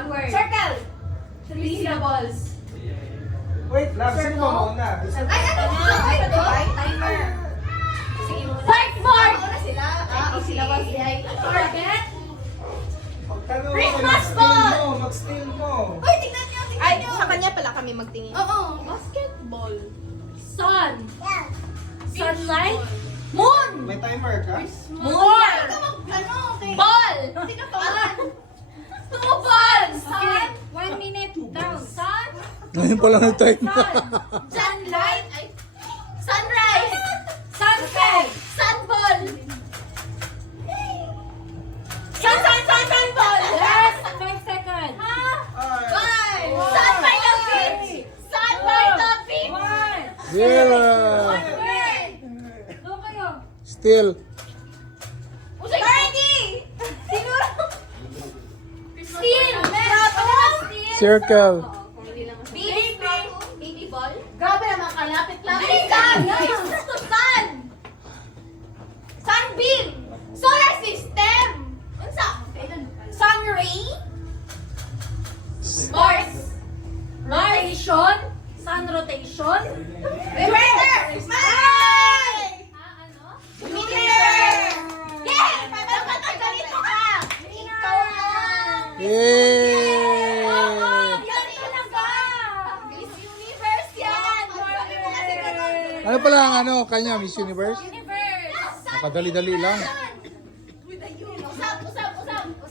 One word. Circle. 3 syllables. Wait lang, sino ba muna? Ay, ano? Ay, ano ba? Timer. Sige muna. Whiteboard! Mauna sila. Okay. Syllabus ay. Target. Pagtanong Christmas mag-steal ball! mo, mag-steal mo. Uy, tignan niyo, tignan Ay, niyo. sa kanya pala kami magtingin. Oo. Basketball. Sun. Sunlight. Moon. May timer ka? Moon. Ikaw ano, okay. Ball. Sino pa? 2 balls. Sun. 1 minute down. Sun. Ngayon pa lang nag-time. Sun. Sunlight. Ay. Sunrise. Sunset. Sunball. Sunball. Yes. 5 seconds. Ay. Sun by the beach. Sun by the beach. 1. Yeah! Doon kayo. Still. Birdie. Siguro. Steel. Circle. Baby ball. Grabe naman, kalapit-lapit. Sun. Sun. Sunbeam. Solar system. Unsa? Sun ray. Mars. Rotation. Sun rotation. Weather. Mars. Ano? Jupiter. Yes! Dapat ganito ka. Ikaw lang. Yay! Ganito lang ka. Miss Universe yan. Sabi mo kasi ganun. Ano pala ang ano kanya, Miss Universe? Universe. Nakadali-dali lang. Usap